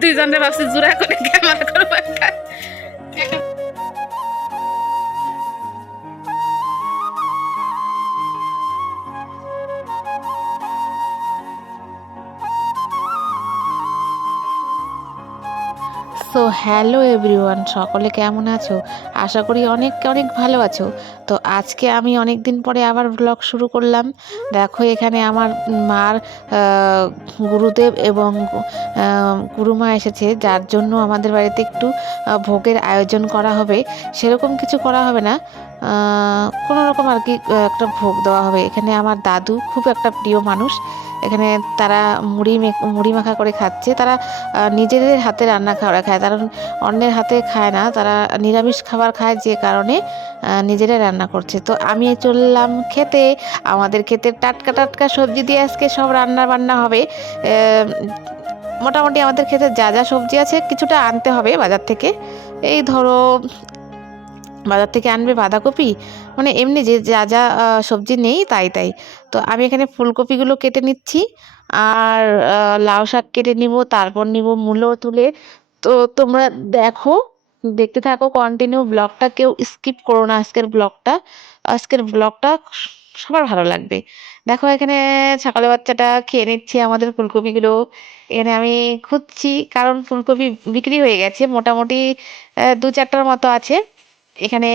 দুইজনে ভাবছি জোড়া করে ক্যামেরা করব সো হ্যালো এভরিওয়ান সকলে কেমন আছো? আশা করি অনেক অনেক ভালো আছো। তো আজকে আমি অনেক দিন পরে আবার ব্লগ শুরু করলাম। দেখো এখানে আমার মার গুরুদেব এবং গুরুমা এসেছে, যার জন্য আমাদের বাড়িতে একটু ভোগের আয়োজন করা হবে। সেরকম কিছু করা হবে না। কোনো রকম আর কি একটা ভোগ দেওয়া হবে। এখানে আমার দাদু খুব একটা প্রিয় মানুষ। এখানে তারা মুড়ি মুড়ি মাখা করে খাচ্ছে। তারা নিজেদের হাতে রান্না খাওয়া খায়। কারণ অন্যের হাতে খায় না। তারা নিরামিষ খাবার খায় যে কারণে আহ, নিজেরাই রান্না করছে। তো আমি চললাম খেতে। আমাদের খেতে টাটকা টাটকা সবজি দিয়ে আজকে সব রান্না বান্না হবে। মোটামুটি আমাদের খেতে যা যা সবজি আছে কিছুটা আনতে হবে বাজার থেকে। এই ধরো বাজার থেকে আনবে বাঁধাকপি? মানে এমনি যে, যা যা সবজি নেই তাই তাই। তো আমি এখানে ফুলকপিগুলো কেটে নিচ্ছি। আর লাউ শাক কেটে নিব, তারপর নিব মূলো তুলে। তো তোমরা দেখো, দেখতে থাকো কন্টিনিউ ব্লগটা কেউ স্কিপ করো না আজকের ব্লগটা আজকের ব্লগটা সবার ভালো লাগবে। দেখো এখানে ছাগলের বাচ্চাটা খেয়ে নিচ্ছে আমাদের ফুলকপিগুলো। এখানে আমি খুঁজছি, কারণ ফুলকপি বিক্রি হয়ে গেছে, মোটামুটি দু চারটার মতো আছে। এখানে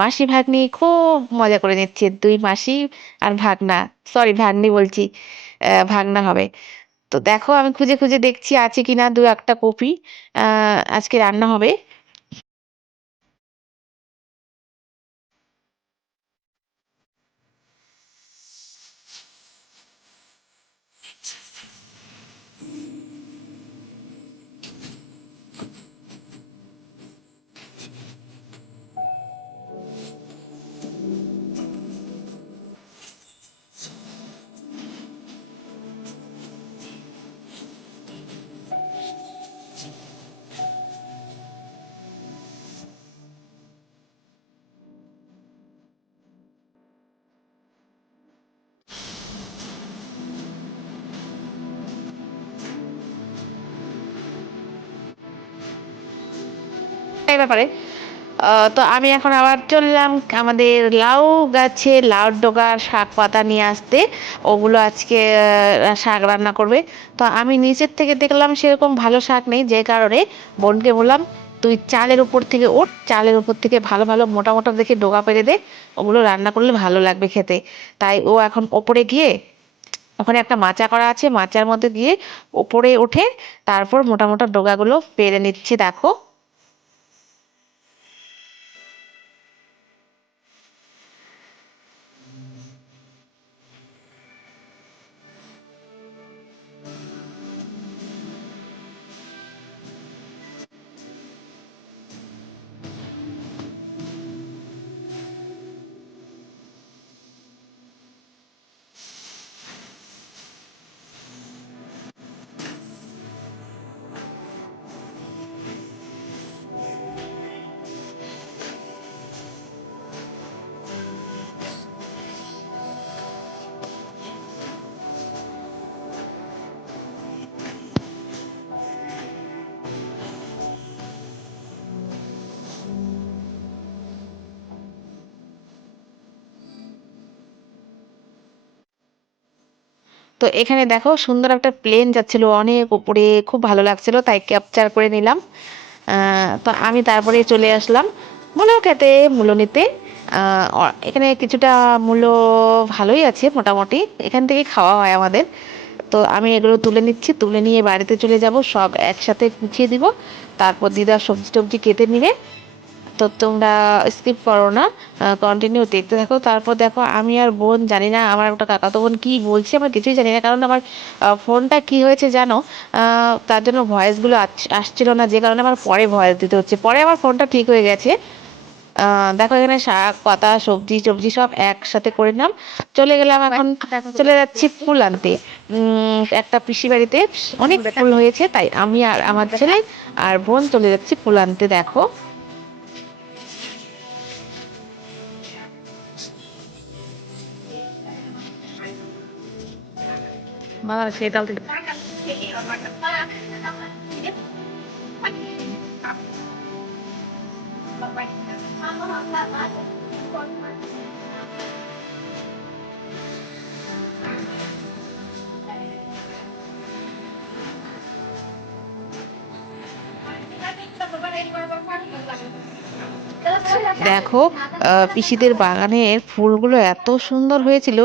মাসি ভাগ্নি খুব মজা করে নিচ্ছে, দুই মাসি আর ভাগনা। সরি ভাগ্নি বলছি ভাগনা হবে। তো দেখো, আমি খুঁজে খুঁজে দেখছি আছে কিনা দু একটা কপি। আজকে রান্না হবে। ব্যাপারে। তো আমি এখন আবার চললাম আমাদের লাউ গাছে লাউ ডোগার শাক পাতা নিয়ে আসতে। ওগুলো আজকে শাক রান্না করবে। তো আমি নিচের থেকে দেখলাম সেরকম ভালো শাক নেই, যে কারণে বোনকে বললাম, তুই চালের উপর থেকে ওঠ, চালের উপর থেকে ভালো ভালো, মোটা মোটা দেখে ডোগা পেরে দে। ওগুলো রান্না করলে ভালো লাগবে খেতে। তাই ও এখন ওপরে গিয়ে, ওখানে একটা মাচা করা আছে, মাচার মধ্যে গিয়ে ওপরে উঠে তারপর মোটা মোটা ডোগাগুলো পেরে নিচ্ছে, দেখো। তো এখানে দেখো সুন্দর একটা প্লেন যাচ্ছিল, অনেক উপরে, খুব ভালো লাগছিল, তাই ক্যাপচার করে নিলাম। তো আমি তারপরে চলে আসলাম মূলো খেতে, মূলো নিতে। এখানে কিছুটা মূলো ভালোই আছে মোটামুটি, এখান থেকে খাওয়া হয় আমাদের। তো আমি এগুলো তুলে নিচ্ছি, তুলে নিয়ে বাড়িতে চলে যাব, সব একসাথে গুছিয়ে দিব। তারপর দিদা সবজি টবজি কেটে নিবে। তো তোমরা স্কিপ করো না কন্টিনিউ দেখতে থাকো। তারপর দেখো, আমি আর বোন জানি না, আমার একটা কাকাতো বোন কি বলছে আমার কিছুই জানি না। কারণ আমার ফোনটা কি হয়েছে জানো? তার জন্য ভয়েসগুলো আসছিল না, যে কারণে আমার পরে ভয়েস দিতে হচ্ছে। পরে আমার ফোনটা ঠিক হয়ে গেছে। দেখো এখানে শাক, পাতা, সবজি, টবজি সব একসাথে করে নিলাম। চলে গেলাম এখন, চলে যাচ্ছি ফুল আনতে। একটা পিসি বাড়িতে, অনেক ফুল হয়েছে, তাই আমি আর আমার ছেলে আর বোন চলে যাচ্ছি ফুল আনতে, দেখো। বাবা সেই দেখো পিসিদের বাগানের ফুলগুলো এত সুন্দর হয়েছিল।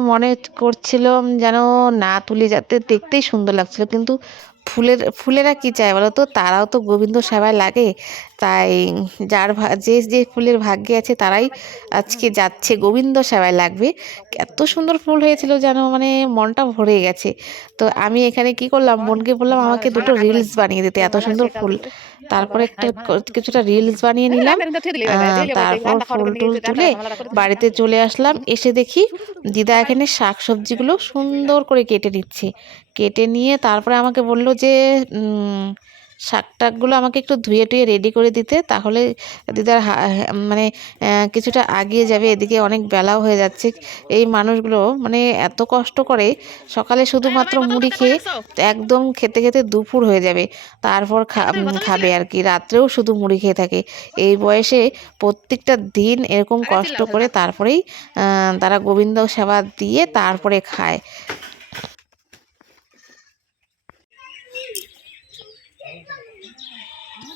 মনে করছিল যেন না তুলে যাতে দেখতেই সুন্দর লাগছিল। কিন্তু ফুলের ফুলেরা কি চায় বলো তো? তারাও তো গোবিন্দ সেবায় লাগে। তাই যার ভা- যে যে ফুলের ভাগ্যে আছে তারাই আজকে যাচ্ছে গোবিন্দ সেবায় লাগবে। এত সুন্দর ফুল হয়েছিল যেন মানে মনটা ভরে গেছে। তো আমি এখানে কি করলাম? বোনকে বললাম আমাকে দুটো রিলস বানিয়ে দিতে এত সুন্দর ফুল। তারপরে একটা কিছুটা রিলস বানিয়ে নিলাম। তারপর ফুল টুল তুলে বাড়িতে চলে আসলাম এসে দেখি দিদা এখানে শাক সবজিগুলো সুন্দর করে কেটে নিচ্ছে। কেটে নিয়ে তারপরে আমাকে বলল যে উম, শাক টাকগুলো আমাকে একটু ধুয়ে টুয়ে রেডি করে দিতে তাহলে দিদার হা- মানে কিছুটা আগিয়ে যাবে এদিকে অনেক বেলাও হয়ে যাচ্ছে। এই মানুষগুলো মানে এত কষ্ট করে সকালে শুধুমাত্র মুড়ি খেয়ে একদম খেতে খেতে দুপুর হয়ে যাবে। তারপর খা- খাবে আর কি রাত্রেও শুধু মুড়ি খেয়ে থাকে। এই বয়সে প্রত্যেকটা দিন এরকম কষ্ট করে তারপরেই তারা গোবিন্দ সেবা দিয়ে তারপরে খায়।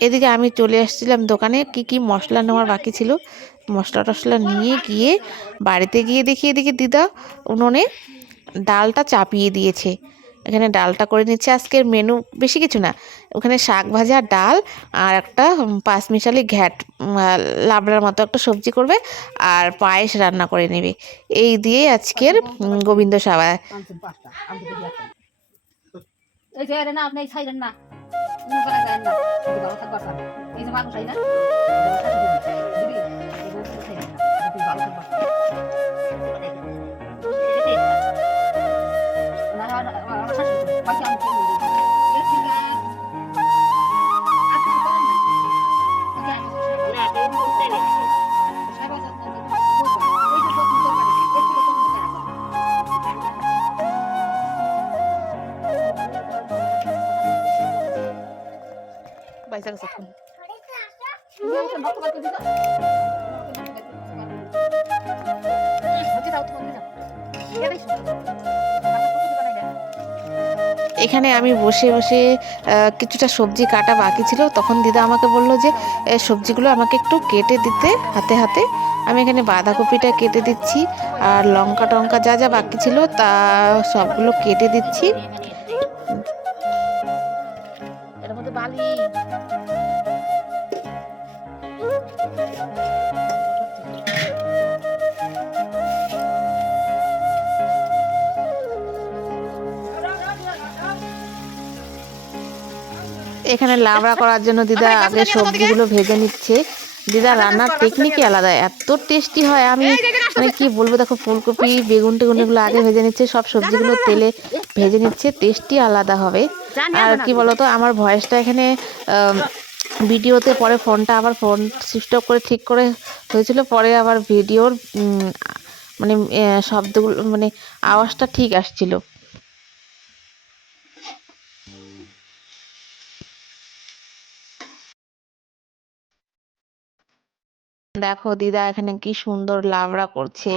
এদিকে আমি চলে আসছিলাম দোকানে কি কি মশলা নেওয়ার বাকি ছিল? মশলা টশলা নিয়ে গিয়ে বাড়িতে গিয়ে দেখি এদিকে দিদা উনুনে ডালটা চাপিয়ে দিয়েছে। এখানে ডালটা করে নিচ্ছে। আজকের মেনু বেশি কিছু না। ওখানে শাক ভাজা ডাল আর একটা উম, পাঁচমিশালি ঘ্যাট লাবড়ার মতো একটা সবজি করবে আর পায়েস রান্না করে নেবে। এই দিয়েই আজকের গোবিন্দ সাবা এই যে না আপনি না। ভালো থাকবার না, না, এখানে আমি বসে বসে কিছুটা সবজি কাটা বাকি ছিল। তখন দিদা আমাকে বলল যে সবজিগুলো আমাকে একটু কেটে দিতে, হাতে হাতে। আমি এখানে বাঁধাকপিটা কেটে দিচ্ছি, আর লঙ্কা টঙ্কা যা যা বাকি ছিল তা সবগুলো কেটে দিচ্ছি। এখানে লাবড়া করার জন্য দিদা আগে সবজিগুলো ভেজে নিচ্ছে। দিদা রান্নার টেকনিকই আলাদা এত টেস্টি হয়। আমি মানে কি বলব দেখো ফুলকপি বেগুন টেগুন এগুলো আগে ভেজে নিচ্ছে সব সবজিগুলো তেলে ভেজে নিচ্ছে টেস্টি আলাদা হবে। আর কি বলতো আমার ভয়েসটা এখানে ভিডিওতে পরে ফোনটা আবার ফোন সুইচ অফ করে ঠিক করে হয়েছিল পরে আবার ভিডিওর উম, মানে শব্দগুলো মানে আওয়াজটা ঠিক আসছিল। দেখো দিদা এখানে কি সুন্দর লাবড়া করছে।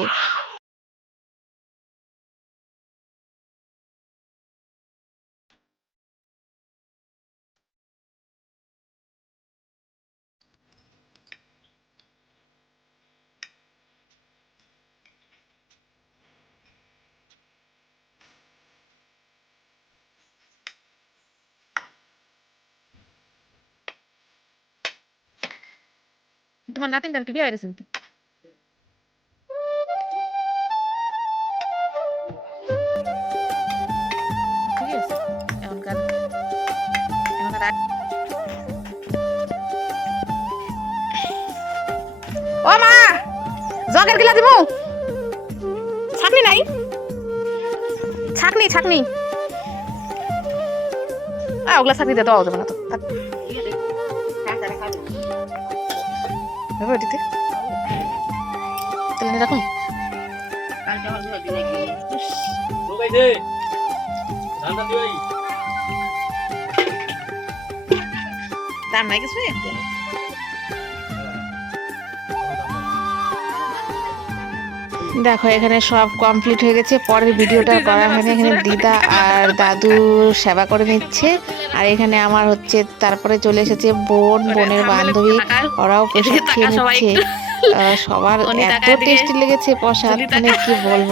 তোমার নাতিন কি বিয়ে হয়েছে ও মা জগের গিলা দিমু ছাকনি নাই ছাকনি ছাকনি ওগুলা ছাকনি দে দেওয়া যাবে না তো ওটিতে তাহলে রাখুন। তার নাই কিছু দেখো এখানে সব কমপ্লিট হয়ে গেছে। পরের ভিডিওটা করা হয়নি। এখানে দিদা আর দাদু সেবা করে নিচ্ছে। আর এখানে আমার হচ্ছে তারপরে চলে এসেছে বোন বোনের বান্ধবী। ওরাও প্রসাদ খেয়ে নিচ্ছে। সবার এত টেস্টি লেগেছে প্রসাদ। মানে কি বলব?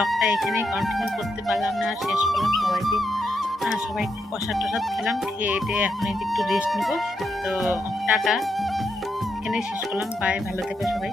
ব্লগটা এখানেই কন্টিনিউ করতে পারলাম না শেষ করলাম সবাইকে সবাই একটু প্রসাদ টসাদ খেলাম, খেয়ে দিয়ে এখন এদিকে একটু রেস্ট নেব। তো, টাটা। এখানেই শেষ করলাম বাই ভালো থেকো সবাই।